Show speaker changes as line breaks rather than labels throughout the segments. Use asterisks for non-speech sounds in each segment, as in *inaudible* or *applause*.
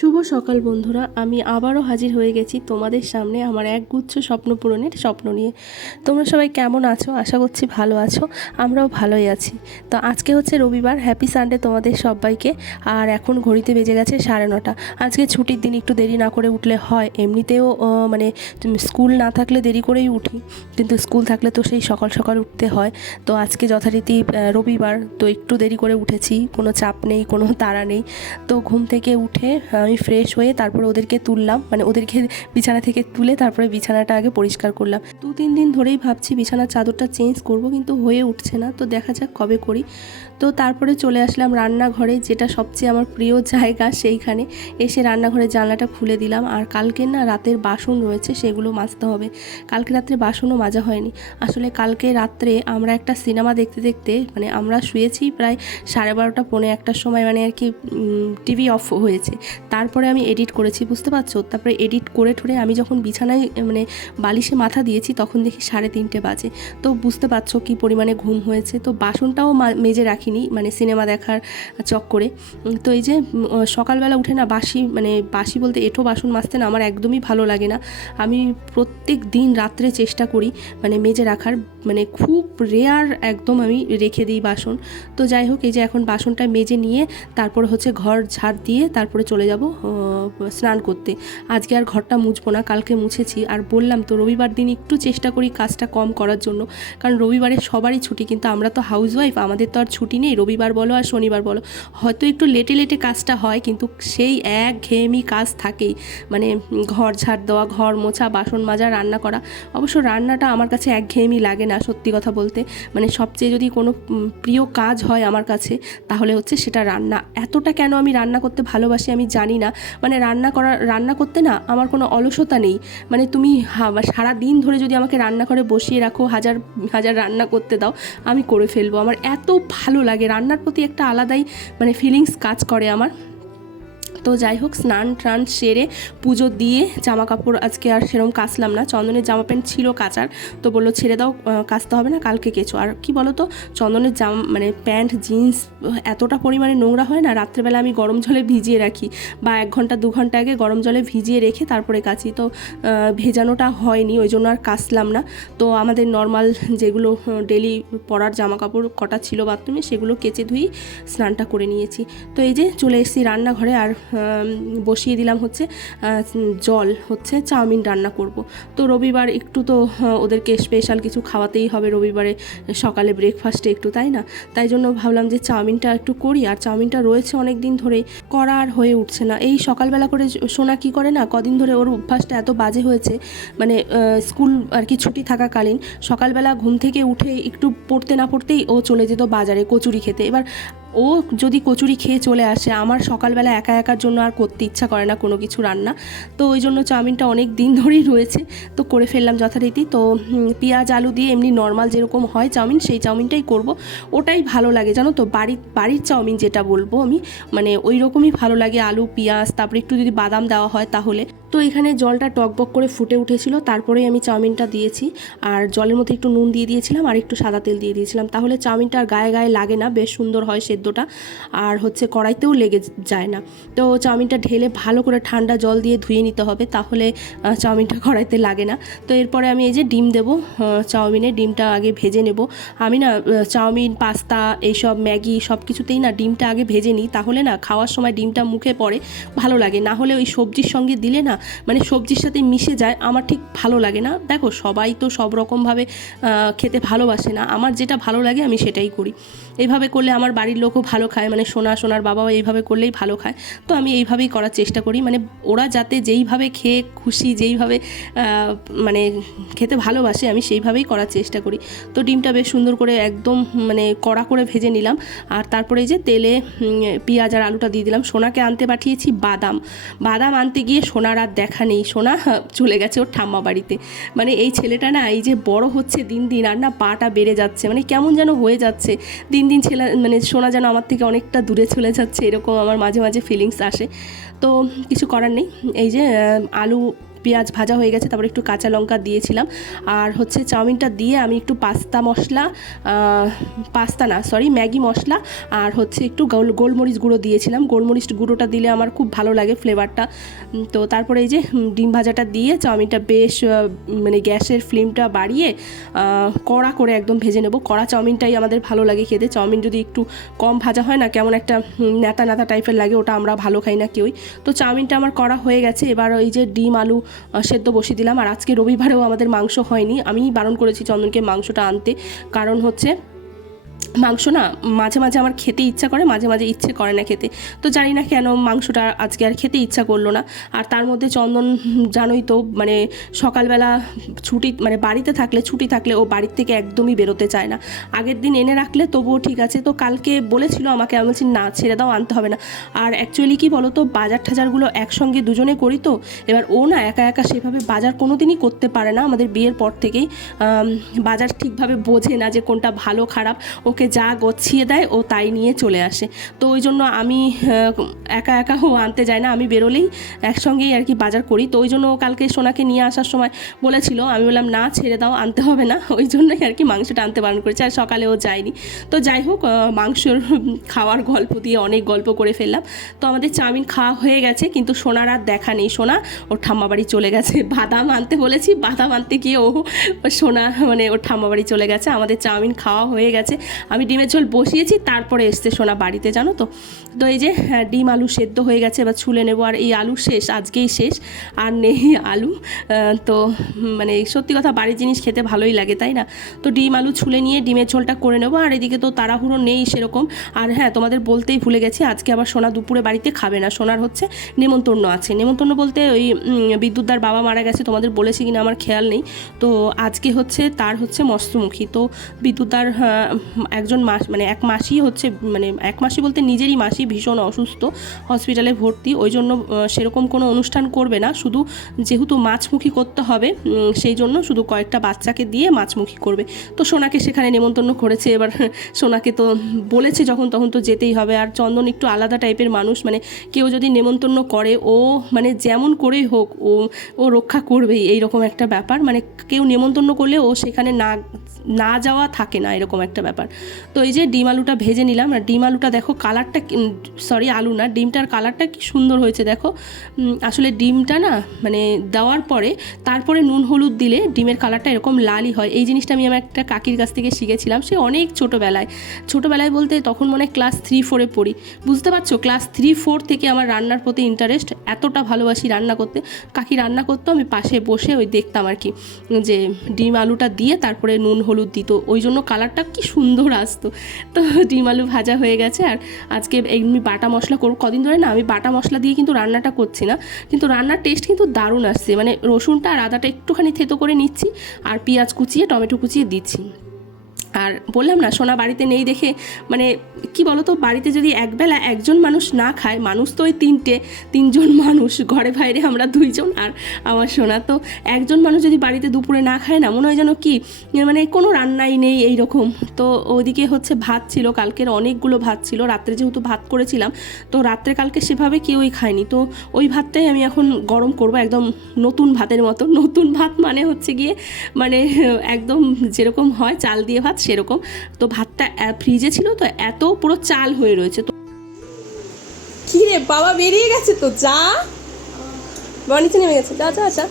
Şu সকাল বন্ধুরা। আমি আবারও হাজির হয়ে গেছি তোমাদের সামনে আমার এক গুচ্ছ স্বপ্ন পূরণের স্বপ্ন নিয়ে। তোমরা সবাই কেমন আছো? আশা করছি ভালো আছো। আমরাও ভালোই আছি। তো আজকে হচ্ছে রবিবার হ্যাপি সানডে তোমাদের সবাইকে। আর এখন ঘড়িতে বেজে গেছে সাড়ে নটা। আজকে ছুটির দিন একটু দেরি না করে উঠলে হয়। এমনিতেও মানে স্কুল না থাকলে দেরি করেই উঠি। কিন্তু স্কুল থাকলে তো সেই সকাল সকাল উঠতে হয়। তো আজকে যথারীতি রবিবার, তো একটু দেরি করে উঠেছি। কোনো চাপ নেই, কোনো তাড়া নেই। তো ঘুম থেকে উঠে আমি ফ্রেশ হয়ে তারপরে ওদেরকে তুললাম। মানে ওদেরকে বিছানা থেকে তুলে তারপরে বিছানাটা আগে পরিষ্কার করলাম। দু তিন দিন ধরেই ভাবছি বিছানার চাদরটা চেঞ্জ করব, কিন্তু হয়ে উঠছে না। তো দেখা যাক কবে করি। তো তারপরে চলে আসলাম রান্নাঘরে, যেটা সবচেয়ে আমার প্রিয় জায়গা সেইখানে। এসে রান্নাঘরের জানলাটা খুলে দিলাম। আর কালকে না রাতের বাসন রয়েছে, সেগুলো মাজতে হবে। কালকে রাত্রে বাসনও মাজা হয়নি। আসলে কালকে রাত্রে আমরা একটা সিনেমা দেখতে দেখতে মানে আমরা শুয়েছি প্রায় সাড়ে বারোটা, পৌনে একটার সময় মানে আর কি টিভি অফ হয়েছে। তারপরে আমি এডিট করেছি, বুঝতে পারছ? তারপরে এডিট করে ঠরে আমি যখন বিছানায় মানে বালিশে মাথা দিয়েছি, তখন দেখি সাড়ে তিনটে বাজে। তো বুঝতে পারছ কি পরিমাণে ঘুম হয়েছে? তো বাসনটাও মেজে রাখিনি মানে সিনেমা দেখার চক্করে। তো এই যে সকালবেলা উঠে না বাসি মানে বাসি বলতে এঁঠো বাসন মাজতে না আমার একদমই ভালো লাগে না। আমি প্রত্যেক দিন রাত্রে চেষ্টা করি মানে মেজে রাখার মানে খুব রেয়ার একদম আমি রেখে দিই বাসন। তো যাই হোক, এই যে এখন বাসনটা মেজে নিয়ে তারপর হচ্ছে ঘর ঝাড় দিয়ে তারপরে চলে যাব স্নান করতে। আজকে আর ঘরটা মুছবো না, কালকে মুছেছি। আর বললাম তো রবিবার দিন একটু চেষ্টা করি কাজটা কম করার জন্য। কারণ রবিবারে সবারই ছুটি, কিন্তু আমরা তো হাউস ওয়াইফ আমাদের তো আর ছুটি নেই রবিবার বলো আর শনিবার বলো, হয়তো একটু লেটে লেটে কাজটা হয়, কিন্তু সেই এক ঘেয়েমি কাজ থাকেই। মানে ঘর ঝাড় দেওয়া, ঘর মোছা, বাসন মাজা, রান্না করা, অবশ্য রান্নাটা আমার কাছে এক ঘেয়েমি লাগে না সত্যি কথা বলতে। মানে সবচেয়ে যদি কোনো প্রিয় কাজ হয় আমার কাছে, তাহলে হচ্ছে সেটা রান্না। এতটা কেন আমি রান্না করতে ভালোবাসি আমি জানি না। মানে রান্না করা, রান্না করতে না আমার কোনো অলসতা নেই। মানে তুমি সারা দিন ধরে যদি আমাকে রান্না করে বসিয়ে রাখো, হাজার হাজার রান্না করতে দাও, আমি করে ফেলব। আমার এত ভালো লাগে। রান্নার প্রতি একটা আলাদাই মানে ফিলিংস কাজ করে আমার। তো যাই হোক, স্নান টান সেরে পুজো দিয়ে জামা কাপড় আজকে আর সেরকম কাচলাম না। চন্দনের জামা প্যান্ট ছিল কাচার, তো বলল, ছেড়ে দাও কাচতে হবে না, কালকে কেচো। আর কি বলো তো চন্দনের জামা মানে প্যান্ট, জিন্স এতটা পরিমাণে নোংরা হয় না, রাত্রেবেলা আমি গরম জলে ভিজিয়ে রাখি বা এক ঘণ্টা, দু ঘণ্টা আগে গরম জলে ভিজিয়ে রেখে তারপরে কাচি। তো ভেজানোটা হয়নি, ওই জন্য আর কাচলাম না। তো আমাদের নর্মাল যেগুলো ডেলি পরার জামা কাপড় কটা ছিল বাথরুমে, সেগুলো কেচে ধুই স্নানটা করে নিয়েছি। তো এই যে চলে এসেছি রান্নাঘরে, আর বসিয়ে দিলাম হচ্ছে জল হচ্ছে চাউমিন রান্না করব। তো রবিবার একটু তো ওদেরকে স্পেশাল কিছু খাওয়াতেই হবে রবিবারে, সকালে ব্রেকফাস্টে একটু, তাই না? তাই জন্য ভাবলাম যে চাউমিনটা একটু করি, আর চাউমিনটা রয়েছে অনেক দিন ধরেই, করা আর হয়ে উঠছে না। এই সকালবেলা করে সোনা কি করে না, কদিন ধরে ওর অভ্যাসটা এত বাজে হয়েছে মানে স্কুল আর কি ছুটি থাকাকালীন, সকালবেলা ঘুম থেকে উঠে একটু পড়তে না পড়তেই ও চলে যেত বাজারে কচুরি খেতে। এবার ও যদি কচুরি খেয়ে চলে আসে, আমার সকালবেলা একা একার জন্য আর করতে ইচ্ছা করে না কোনো কিছু রান্না। তো ওই জন্য চাউমিনটা অনেক দিন ধরেই রয়েছে, তো করে ফেললাম যথারীতি। তো পেঁয়াজ, আলু দিয়ে এমনি নর্মাল যেরকম হয় চাউমিন, সেই চাউমিনটাই করব। ওটাই ভালো লাগে, জানো তো? বাড়ির বাড়ির চাউমিন যেটা বলব আমি মানে ওই রকমই ভালো লাগে, আলু, পেঁয়াজ, তারপরে একটু যদি বাদাম দেওয়া হয় তাহলে। তো এখানে জলটা টকবক করে ফুটে উঠেছিল, তারপরেই আমি চাউমিনটা দিয়েছি। আর জলের মধ্যে একটু নুন দিয়ে দিয়েছিলাম আর একটু সাদা তেল দিয়ে দিয়েছিলাম। তাহলে চাউমিনটা আর গায়ে গায়ে লাগে না, বেশ সুন্দর হয় সেদ্ধটা। আর হচ্ছে কড়াইতেও লেগে যায় না। তো চাউমিনটা ঢেলে ভালো করে ঠান্ডা জল দিয়ে ধুয়ে নিতে হবে, তাহলে চাউমিনটা *laughs* কড়াইতে লাগে না। তো এরপরে আমি এই যে ডিম দেবো চাউমিনে ডিমটা আগে ভেজে নেব। আমি না চাউমিন, পাস্তা, এইসব, ম্যাগি সব কিছুতেই না ডিমটা আগে ভেজে নিই। তাহলে না, খাওয়ার সময় ডিমটা মুখে পড়ে, ভালো লাগে। না হলে ওই সবজির সঙ্গে দিলে না মানে সবজির সাথে মিশে যায়, আমার ঠিক ভালো লাগে না। দেখো, সবাই তো সব রকমভাবে খেতে ভালোবাসে না। আমার যেটা ভালো লাগে, আমি সেটাই করি। এইভাবে করলে আমার বাড়ির লোকও ভালো খায় মানে সোনা, সোনার বাবাও এইভাবে করলেই ভালো খায়। তো আমি এইভাবেই করার চেষ্টা করি। মানে ওরা যাতে যেইভাবে খেয়ে খুশি, যেইভাবে মানে খেতে ভালোবাসে, আমি সেইভাবেই করার চেষ্টা করি। তো ডিমটা বেশ সুন্দর করে একদম মানে কড়া করে ভেজে নিলাম। আর তারপরে যে তেলে পেঁয়াজ আর আলুটা দিয়ে দিলাম। সোনাকে আনতে পাঠিয়েছি বাদাম। বাদাম আনতে গিয়ে সোনার দেখা নেই। সোনা চলে গেছে ওর ঠাম্মা বাড়িতে। মানে এই ছেলেটা না, এই যে বড় হচ্ছে দিন দিন, আর না পাটা বেড়ে যাচ্ছে। মানে কেমন যেন হয়ে যাচ্ছে। দিন দিন ছেলে মানে সোনা যেন আমার থেকে অনেকটা দূরে চলে যাচ্ছে, এরকম আমার মাঝে মাঝে ফিলিংস আসে। তো কিছু করার নেই। এই যে, আলু পেঁয়াজ ভাজা হয়ে গেছে, তারপরে একটু কাঁচা লঙ্কা দিয়েছিলাম। আর হচ্ছে চাউমিনটা দিয়ে আমি একটু পাস্তা মশলা পাস্তা না সরি ম্যাগি মশলা আর হচ্ছে একটু গোল, গোলমরিচ গুঁড়ো দিয়েছিলাম। গোলমরিচ গুঁড়োটা দিলে আমার খুব ভালো লাগে ফ্লেভারটা তো তারপরে এই যে ডিম ভাজাটা দিয়ে চাউমিনটা বেশ মানে গ্যাসের ফ্লেমটা বাড়িয়ে কড়া করে একদম ভেজে নেব। কড়া চাউমিনটাই আমাদের ভালো লাগে খেতে। চাউমিন যদি একটু কম ভাজা হয় না, কেমন একটা নেতা ন্যাতা টাইপের লাগে, ওটা আমরা ভালো খাই না কেউই। তো চাউমিনটা আমার করা হয়ে গেছে। এবার ওই যে ডিম, আলু সেদ্ধ বসিয়ে দিলাম। আর আজকে রবিবারেও আমাদের মাংস হয়নি। আমি বারণ করেছি চন্দনকে মাংসটা আনতে। কারণ হচ্ছে মাংস না মাঝে মাঝে আমার খেতে ইচ্ছা করে, মাঝে মাঝে ইচ্ছে করে না খেতে। তো জানি না কেন মাংসটা আজকে আর খেতে ইচ্ছা করল না। আর তার মধ্যে চন্দন জানোই তো মানে সকালবেলা ছুটি মানে বাড়িতে থাকলে, ছুটি থাকলে ও বাড়ির থেকে একদমই বেরোতে চায় না। আগের দিন এনে রাখলে তবুও ঠিক আছে, তো কালকে বলেছিল আমাকে, আমি বলছি, না, ছেড়ে দাও, আনতে হবে না। আর অ্যাকচুয়ালি কি বলো তো, বাজার ঠাজারগুলো একসঙ্গে দুজনে করি তো, এবার ও না একা একা সেভাবে বাজার কোনো দিনই করতে পারে না। আমাদের বিয়ের পর থেকেই বাজার ঠিকভাবে বোঝে না যে কোনটা ভালো খারাপ। ওকে যা গছিয়ে দেয় ও তাই নিয়ে চলে আসে। তো ওই জন্য আমি একা একা ও আনতে যায় না, আমি বেরোলেই একসঙ্গেই আর কি বাজার করি। তো ওই জন্য ও কালকে সোনাকে নিয়ে আসার সময় বলেছিল, আমি বললাম, না, ছেড়ে দাও, আনতে হবে না। ওই জন্যই আর কি মাংসটা আনতে বারণ করেছে, আর সকালে ও যায়নি। তো যাই হোক মাংসর খাওয়ার গল্প দিয়ে অনেক গল্প করে ফেললাম। তো আমাদের চাউমিন খাওয়া হয়ে গেছে, কিন্তু সোনার আর দেখা নেই। সোনা, ওর ঠাম্মা বাড়ি চলে গেছে। বাদাম আনতে বলেছি, বাদাম আনতে গিয়ে ও সোনা মানে ওর ঠাম্মা বাড়ি চলে গেছে। আমাদের চাউমিন খাওয়া হয়ে গেছে। আমি ডিমের ঝোল বসিয়েছি তারপরে এসছে সোনা বাড়িতে জানো তো? তো এই যে হ্যাঁ, ডিম আলু সেদ্ধ হয়ে গেছে এবার ছুলে নেব। আর এই আলু শেষ আজকেই শেষ। আর নেই আলু। তো মানে সত্যি কথা বাড়ির জিনিস খেতে ভালোই লাগে তাই না? তো ডিম আলু ছুলে নিয়ে ডিমের ঝোলটা করে নেব। আর এদিকে তো তাড়াহুড়ো নেই সেরকম। আর হ্যাঁ তোমাদের বলতেই ভুলে গেছি আজকে আবার সোনা দুপুরে বাড়িতে খাবে না। সোনার হচ্ছে নেমন্তন্ন আছে। নেমন্তন্ন বলতে ওই বিদ্যুৎদার বাবা মারা গেছে তোমাদের বলেছি কিনা আমার খেয়াল নেই। তো আজকে হচ্ছে তার হচ্ছে মস্তমুখী তো বিদ্যুৎদার আহ, একজন মাস মানে এক মাসই হচ্ছে মানে এক মাসই বলতে নিজেরই মাসি ভীষণ অসুস্থ, হসপিটালে ভর্তি, ওই জন্য সেরকম কোনো অনুষ্ঠান করবে না, শুধু যেহেতু মাছমুখী করতে হবে সেই জন্য শুধু কয়েকটা বাচ্চাকে দিয়ে মাছমুখী করবে। তো সোনাকে সেখানে নেমন্তন্ন করেছে, এবার সোনাকে তো বলেছে যখন, তখন তো যেতেই হবে, আর চন্দন একটু আলাদা টাইপের মানুষ মানে কেউ যদি নেমন্তন্ন করে, ও মানে যেমন করেই হোক, ও ও রক্ষা করবেই এই রকম একটা ব্যাপার মানে কেউ নেমন্তন্ন করলে ও সেখানে না না যাওয়া থাকে না, এরকম একটা ব্যাপার। তো এই যে ডিম আলুটা ভেজে নিলাম, আর ডিম আলুটা দেখো কালারটা সরি আলু না, ডিমটার কালারটা কি সুন্দর হয়েছে দেখো। আসলে ডিমটা না মানে দেওয়ার পরে তারপরে নুন হলুদ দিলে ডিমের কালারটা এরকম লালই হয়। এই জিনিসটা আমি আমার একটা কাকির কাছ থেকে শিখেছিলাম, সে অনেক ছোটোবেলায়। ছোটোবেলায় বলতে তখন মনে হয় ক্লাস থ্রি ফোরে পড়ি। বুঝতে পারছ? ক্লাস থ্রি ফোর থেকে আমার রান্নার প্রতি ইন্টারেস্ট এতটা ভালোবাসি রান্না করতে। কাকি রান্না করতো, আমি পাশে বসে ওই দেখতাম আর কি, যে ডিম আলুটা দিয়ে তারপরে নুন হলুদ দিত। ওই জন্য কালারটা কি সুন্দর আসতো। তো ডিম আলু ভাজা হয়ে গেছে আর আজকে এমনি বাটা মশলা করব। কদিন ধরে না আমি বাটা মশলা দিয়ে কিন্তু রান্নাটা করছি না। কিন্তু রান্নার টেস্ট কিন্তু দারুণ আসছে। মানে রসুনটা আর আদাটা একটুখানি থেতো করে নিচ্ছি আর পেঁয়াজ কুচিয়ে, টমেটো কুচিয়ে দিচ্ছি। আর বললাম না, সোনা বাড়িতে নেই দেখে মানে কি বলতো, বাড়িতে যদি একবেলা একজন মানুষ না খায়, মানুষ তো ওই তিনটে, তিনজন মানুষ, ঘরে বাইরে আমরা দুইজন আর আমার সোনা তো একজন মানুষ যদি বাড়িতে দুপুরে না খায় না, মনে হয় যেন কি মানে কোনো রান্নাই নেই এই রকম তো ওইদিকে হচ্ছে ভাত ছিল, কালকের অনেকগুলো ভাত ছিল, রাত্রে যেহেতু ভাত করেছিলাম, তো রাত্রে কালকে সেভাবে কেউই খায়নি। তো ওই ভাতটাই আমি এখন গরম করব, একদম নতুন ভাতের মতো। নতুন ভাত মানে হচ্ছে গিয়ে মানে একদম যেরকম হয়, চাল দিয়ে ভাত সেরকম। তো ভাতটা ফ্রিজে ছিল তো এত পুরো চাল হয়ে রয়েছে। তো
কি রে বাবা বেরিয়ে গেছে তো, যা। বাবা নেমে গেছে। যা যা যা।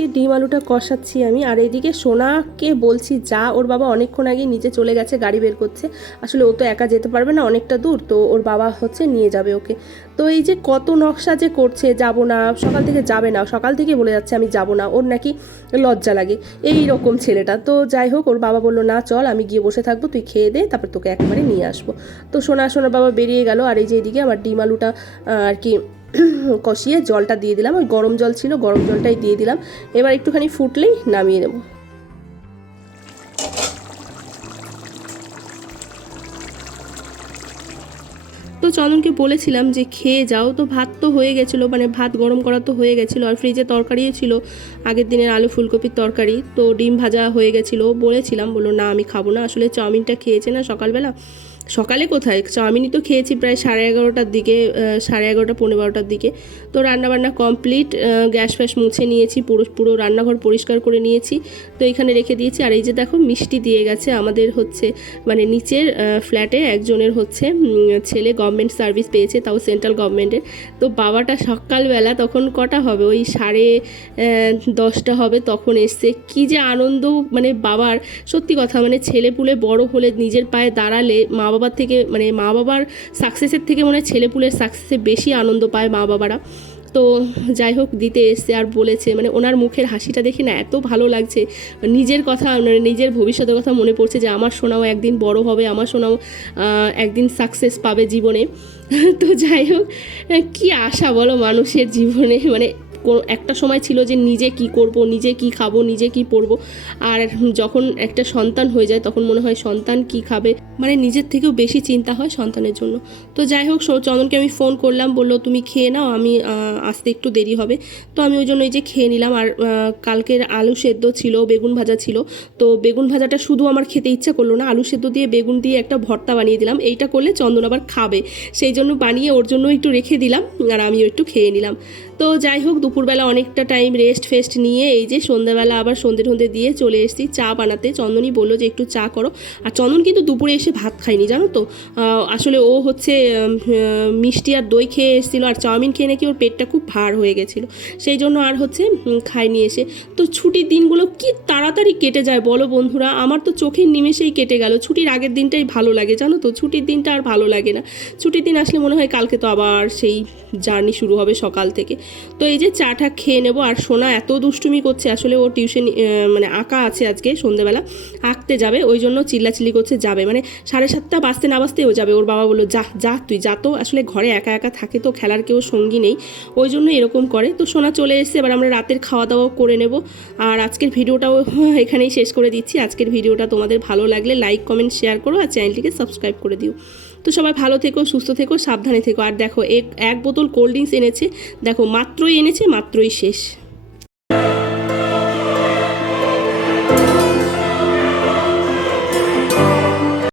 ওইদিকে ডিম আলুটা কষাচ্ছি আমি। আর এইদিকে সোনাকে বলছি, যা, ওর বাবা অনেকক্ষণ আগে নিচে চলে গেছে, গাড়ি বের করছে। আসলে ও তো একা যেতে পারবে না, অনেকটা দূর, তো ওর বাবা হচ্ছে নিয়ে যাবে ওকে। তো এই যে কত নকশা যে করছে, যাব না, সকাল থেকে যাবে না, সকাল থেকে বলে যাচ্ছে আমি যাব না, ওর নাকি লজ্জা লাগে। এই রকম ছেলেটা। তো যাই হোক, ওর বাবা বলল, না, চল, আমি গিয়ে বসে থাকব, তুই খেয়ে দে, তারপর তোকে একবারে নিয়ে আসব। তো সোনা, সোনার বাবা বেরিয়ে গেল, আর এই যে এদিকে আমার ডিম আলুটা আর কি *clears throat* কষিয়ে জলটা দিয়ে দিলাম। ওই গরম জল ছিল, গরম জলটাই দিয়ে দিলাম। এবার একটুখানি ফুটলেই নামিয়ে নেব। তো চন্দনকে বলেছিলাম যে, খেয়ে যাও। তো ভাত তো হয়ে গেছিল মানে ভাত গরম করা তো হয়ে গেছিল। আর ফ্রিজে তরকারিও ছিল, আগের দিনের আলু ফুলকপির তরকারি। তো ডিম ভাজা হয়ে গেছিল। বলেছিলাম, বলল, না, আমি খাব না। আসলে চাউমিনটা খেয়েছে না সকালবেলা। সকালে কোথায়? চাউমিনই তো খেয়েছি প্রায় সাড়ে এগারোটার দিকে সাড়ে এগারোটা পনেরো বারোটার দিকে। তো রান্নাবান্না কমপ্লিট গ্যাস ফ্যাস মুছে নিয়েছি, পুরো পুরো রান্নাঘর পরিষ্কার করে নিয়েছি। তো এখানে রেখে দিয়েছি। আর এই যে দেখো, মিষ্টি দিয়ে গেছে আমাদের হচ্ছে মানে নিচের ফ্ল্যাটে একজনের হচ্ছে ছেলে গভর্নমেন্ট সার্ভিস পেয়েছে, তাও সেন্ট্রাল গভর্নমেন্টের তো বাবাটা সকালবেলা তখন কটা হবে? ওই সাড়ে দশটা হবে তখন এসছে। কি যে আনন্দ মানে বাবার, সত্যি কথা মানে ছেলে পুলে বড় হলে নিজের পায়ে দাঁড়ালে মা বাবার থেকে মানে মা বাবার সাকসেসের থেকে মনে হয় ছেলে পুলের সাকসেসে বেশি আনন্দ পায় মা বাবারা। তো যাই হোক, দিতে এসছে আর বলেছে মানে ওনার মুখের হাসিটা দেখে না এত ভালো লাগছে। নিজের কথা মানে নিজের ভবিষ্যতের কথা মনে পড়ছে যে, আমার সোনাও একদিন বড় হবে, আমার সোনাও একদিন সাকসেস পাবে জীবনে। *laughs* তো যাই হোক, কি আশা বলো মানুষের জীবনে মানে একটা সময় ছিল যে নিজে কি করব, নিজে কি খাব, নিজে কি পরবো। আর যখন একটা সন্তান হয়ে যায়, তখন মনে হয় সন্তান কি খাবে? মানে নিজের থেকেও বেশি চিন্তা হয় সন্তানের জন্য। তো যাই হোক চন্দনকে আমি ফোন করলাম, বলল, তুমি খেয়ে নাও, আমি আসতে একটু দেরি হবে। তো আমি ওই জন্য এই যে খেয়ে নিলাম। আর কালকের আলু সেদ্ধ ছিল, বেগুন ভাজা ছিল। তো বেগুন ভাজাটা শুধু আমার খেতে ইচ্ছা করল না, আলু সেদ্ধ দিয়ে বেগুন দিয়ে একটা ভর্তা বানিয়ে দিলাম। এইটা করলে চন্দন আবার খাবে। সেই জন্য বানিয়ে ওর জন্য একটু রেখে দিলাম, আর আমিও একটু খেয়ে নিলাম। তো যাই হোক দুপুরবেলা অনেকটা টাইম রেস্ট ফেস্ট নিয়ে এই যে সন্ধ্যাবেলা আবার সন্ধে সন্ধে দিয়ে চলে এসেছি, চা বানাতে। চন্দনই বলল যে একটু চা করো। আর চন্দন কিন্তু দুপুরে এসে ভাত খায়নি, জানো তো? আসলে ও হচ্ছে মিষ্টি আর দই খেয়ে এসেছিল আর চাউমিন খেয়ে নাকি ওর পেটটা খুব ভার হয়ে গেছিল। সেই জন্য আর হচ্ছে খায়নি এসে। তো ছুটির দিনগুলো কি তাড়াতাড়ি কেটে যায় বলো বন্ধুরা? আমার তো চোখের নিমেষেই কেটে গেল। ছুটির আগের দিনটাই ভালো লাগে, জানো তো? ছুটির দিনটা আর ভালো লাগে না। ছুটির দিন আসলে মনে হয় কালকে তো আবার সেই জার্নি শুরু হবে সকাল থেকে। তো এই যে চাটা খেয়ে নেব। আর সোনা এত দুষ্টুমি করছে, আসলে ও টিউশন মানে আঁকা আছে আজকে সন্ধেবেলা। আঁকতে যাবে, ওই জন্য চিল্লাচিল্লি করছে, যাবে। মানে সাড়ে সাতটা বাজতে না বাজতে ও যাবে। ওর বাবা বলল, যা যা তুই, যা তো। আসলে ঘরে একা একা থাকে তো, খেলার কেউ সঙ্গী নেই। ওই জন্য এরকম করে। তো সোনা চলে এসেছে, এবার আমরা রাতের খাওয়া দাওয়া করে নেব। আর আজকের ভিডিওটাও *laughs* এখানেই শেষ করে দিচ্ছি। আজকের ভিডিওটা তোমাদের ভালো লাগলে লাইক, কমেন্ট, শেয়ার করো। আর চ্যানেলটিকে সাবস্ক্রাইব করে দিও। তো সবাই ভালো থেকো, সুস্থ থেকো, সাবধানে থেকো। আর দেখো, এক এক বোতল কোল্ড ড্রিঙ্কস এনেছে। দেখো, মাত্রই এনেছে, মাত্রই শেষ।